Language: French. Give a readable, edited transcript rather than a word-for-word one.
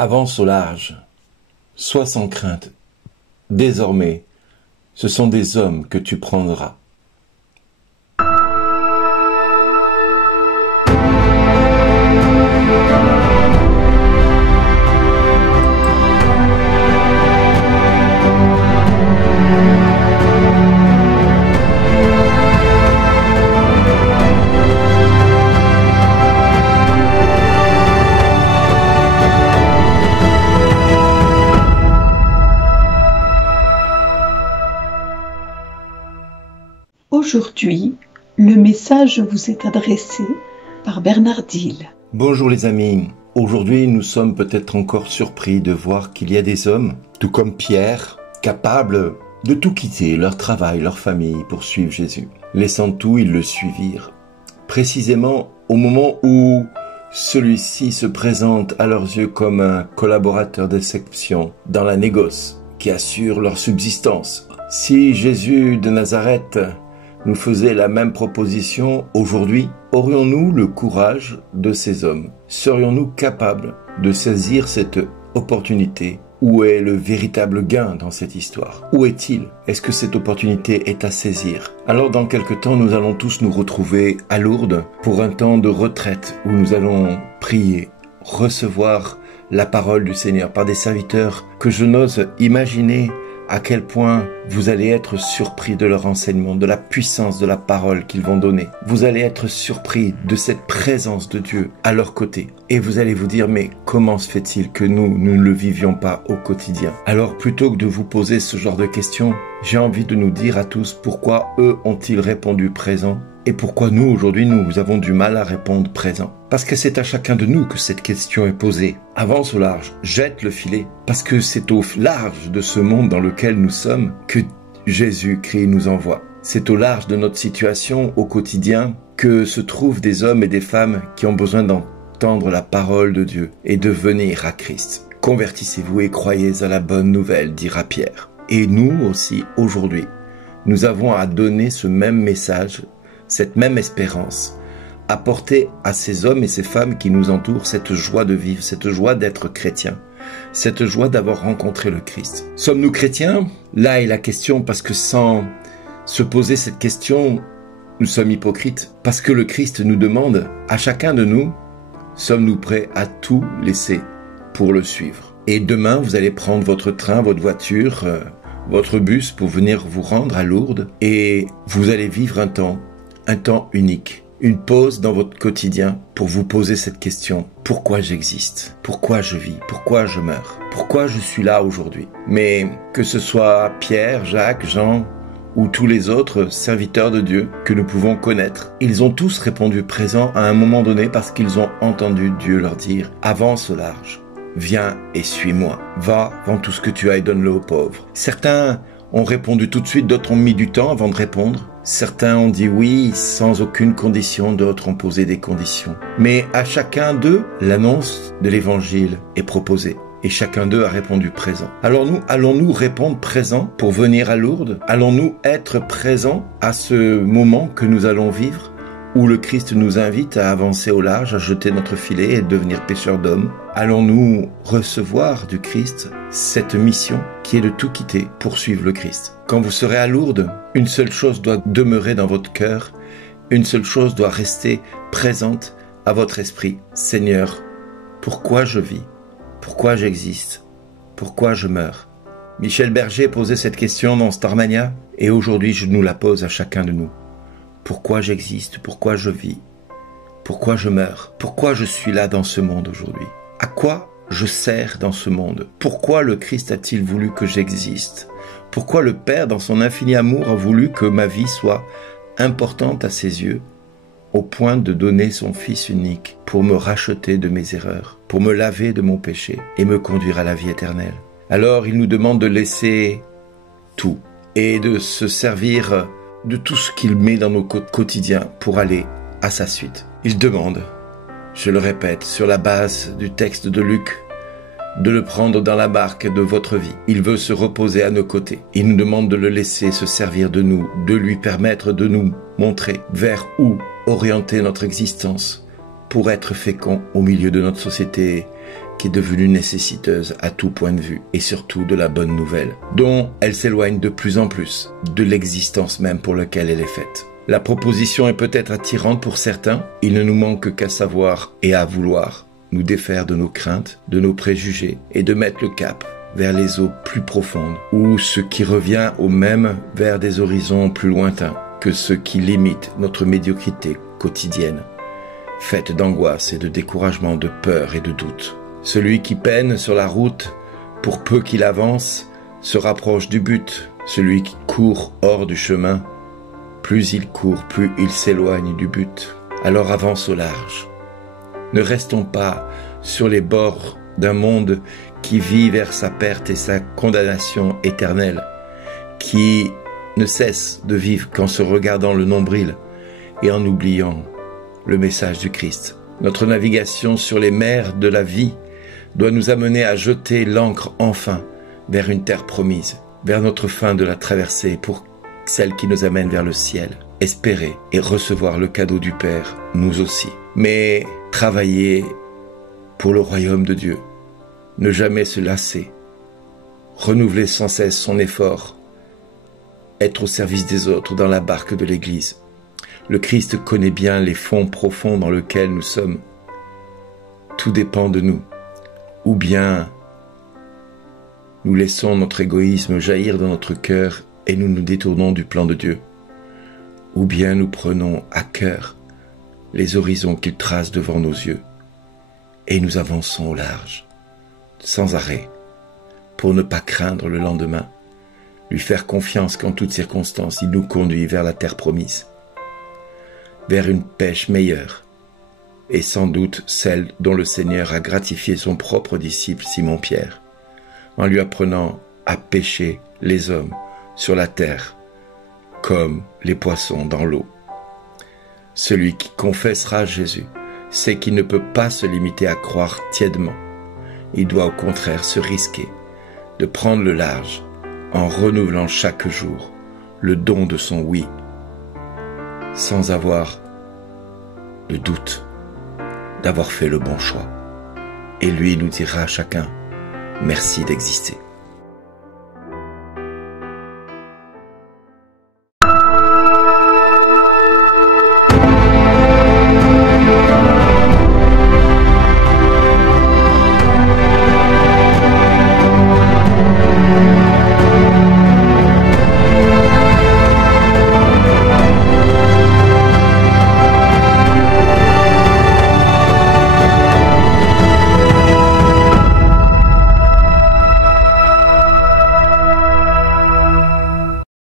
Avance au large, sois sans crainte. Désormais, ce sont des hommes que tu prendras. Aujourd'hui, le message vous est adressé par Bernard Dille. Bonjour les amis, aujourd'hui nous sommes peut-être encore surpris de voir qu'il y a des hommes, tout comme Pierre, capables de tout quitter, leur travail, leur famille, pour suivre Jésus. Laissant tout, ils le suivirent. Précisément au moment où celui-ci se présente à leurs yeux comme un collaborateur d'exception dans la négoce qui assure leur subsistance. Si Jésus de Nazareth nous faisait la même proposition aujourd'hui, aurions-nous le courage de ces hommes? Serions-nous capables de saisir cette opportunité? Où est le véritable gain dans cette histoire? Où est-il? Est-ce que cette opportunité est à saisir? Alors dans quelque temps, nous allons tous nous retrouver à Lourdes pour un temps de retraite où nous allons prier, recevoir la parole du Seigneur par des serviteurs que je n'ose imaginer à quel point vous allez être surpris de leur enseignement, de la puissance de la parole qu'ils vont donner. Vous allez être surpris de cette présence de Dieu à leur côté. Et vous allez vous dire, mais comment se fait-il que nous ne le vivions pas au quotidien? Alors plutôt que de vous poser ce genre de questions, j'ai envie de nous dire à tous pourquoi eux ont-ils répondu présent et pourquoi nous aujourd'hui nous avons du mal à répondre présent. Parce que c'est à chacun de nous que cette question est posée. Avance au large, jette le filet, parce que c'est au large de ce monde dans lequel nous sommes que Jésus-Christ nous envoie. C'est au large de notre situation au quotidien que se trouvent des hommes et des femmes qui ont besoin d'entendre la parole de Dieu et de venir à Christ. Convertissez-vous et croyez à la bonne nouvelle, dira Pierre. Et nous aussi, aujourd'hui, nous avons à donner ce même message, cette même espérance, apporter à ces hommes et ces femmes qui nous entourent cette joie de vivre, cette joie d'être chrétien, cette joie d'avoir rencontré le Christ. Sommes-nous chrétiens? Là est la question, parce que sans se poser cette question, nous sommes hypocrites. Parce que le Christ nous demande, à chacun de nous, sommes-nous prêts à tout laisser pour le suivre? Et demain, vous allez prendre votre train, votre voiture, votre bus pour venir vous rendre à Lourdes et vous allez vivre un temps unique. Une pause dans votre quotidien pour vous poser cette question. Pourquoi j'existe? Pourquoi je vis? Pourquoi je meurs? Pourquoi je suis là aujourd'hui? Mais que ce soit Pierre, Jacques, Jean ou tous les autres serviteurs de Dieu que nous pouvons connaître, ils ont tous répondu présent à un moment donné parce qu'ils ont entendu Dieu leur dire « Avance au large, viens et suis-moi. Va, vends tout ce que tu as et donne-le aux pauvres. » Certains ont répondu tout de suite, d'autres ont mis du temps avant de répondre. Certains ont dit oui sans aucune condition, d'autres ont posé des conditions. Mais à chacun d'eux, l'annonce de l'évangile est proposée. Et chacun d'eux a répondu présent. Alors allons-nous répondre présent pour venir à Lourdes? Allons-nous être présents à ce moment que nous allons vivre, où le Christ nous invite à avancer au large, à jeter notre filet et devenir pêcheurs d'hommes? Allons-nous recevoir du Christ cette mission qui est de tout quitter pour suivre le Christ? Quand vous serez à Lourdes, une seule chose doit demeurer dans votre cœur, une seule chose doit rester présente à votre esprit. Seigneur, pourquoi je vis? Pourquoi j'existe? Pourquoi je meurs? Michel Berger posait cette question dans Starmania et aujourd'hui je nous la pose à chacun de nous. Pourquoi j'existe? Pourquoi je vis? Pourquoi je meurs? Pourquoi je suis là dans ce monde aujourd'hui? À quoi je sers dans ce monde? Pourquoi le Christ a-t-il voulu que j'existe? Pourquoi le Père, dans son infini amour, a voulu que ma vie soit importante à ses yeux, au point de donner son Fils unique pour me racheter de mes erreurs, pour me laver de mon péché et me conduire à la vie éternelle? Alors il nous demande de laisser tout et de se servir de tout ce qu'il met dans nos quotidiens pour aller à sa suite. Il demande, je le répète, sur la base du texte de Luc, de le prendre dans la barque de votre vie. Il veut se reposer à nos côtés. Il nous demande de le laisser se servir de nous, de lui permettre de nous montrer vers où orienter notre existence pour être fécond au milieu de notre société qui est devenue nécessiteuse à tout point de vue, et surtout de la bonne nouvelle, dont elle s'éloigne de plus en plus de l'existence même pour laquelle elle est faite. La proposition est peut-être attirante pour certains, il ne nous manque qu'à savoir et à vouloir nous défaire de nos craintes, de nos préjugés, et de mettre le cap vers les eaux plus profondes, ou ce qui revient au même vers des horizons plus lointains que ceux qui limitent notre médiocrité quotidienne, faite d'angoisse et de découragement, de peur et de doute. Celui qui peine sur la route, pour peu qu'il avance, se rapproche du but. Celui qui court hors du chemin, plus il court, plus il s'éloigne du but. Alors avance au large. Ne restons pas sur les bords d'un monde qui vit vers sa perte et sa condamnation éternelle, qui ne cesse de vivre qu'en se regardant le nombril et en oubliant le message du Christ. Notre navigation sur les mers de la vie doit nous amener à jeter l'ancre enfin vers une terre promise, vers notre fin de la traversée pour celle qui nous amène vers le ciel. Espérer et recevoir le cadeau du Père, nous aussi. Mais travailler pour le royaume de Dieu, ne jamais se lasser, renouveler sans cesse son effort, être au service des autres dans la barque de l'Église. Le Christ connaît bien les fonds profonds dans lesquels nous sommes. Tout dépend de nous. Ou bien nous laissons notre égoïsme jaillir dans notre cœur et nous nous détournons du plan de Dieu. Ou bien nous prenons à cœur les horizons qu'il trace devant nos yeux et nous avançons au large, sans arrêt, pour ne pas craindre le lendemain, lui faire confiance qu'en toutes circonstances il nous conduit vers la terre promise, vers une pêche meilleure, et sans doute celle dont le Seigneur a gratifié son propre disciple Simon-Pierre, en lui apprenant à pêcher les hommes sur la terre, comme les poissons dans l'eau. Celui qui confessera Jésus sait qu'il ne peut pas se limiter à croire tièdement. Il doit au contraire se risquer de prendre le large en renouvelant chaque jour le don de son oui, sans avoir de doute d'avoir fait le bon choix. Et lui nous dira à chacun, merci d'exister.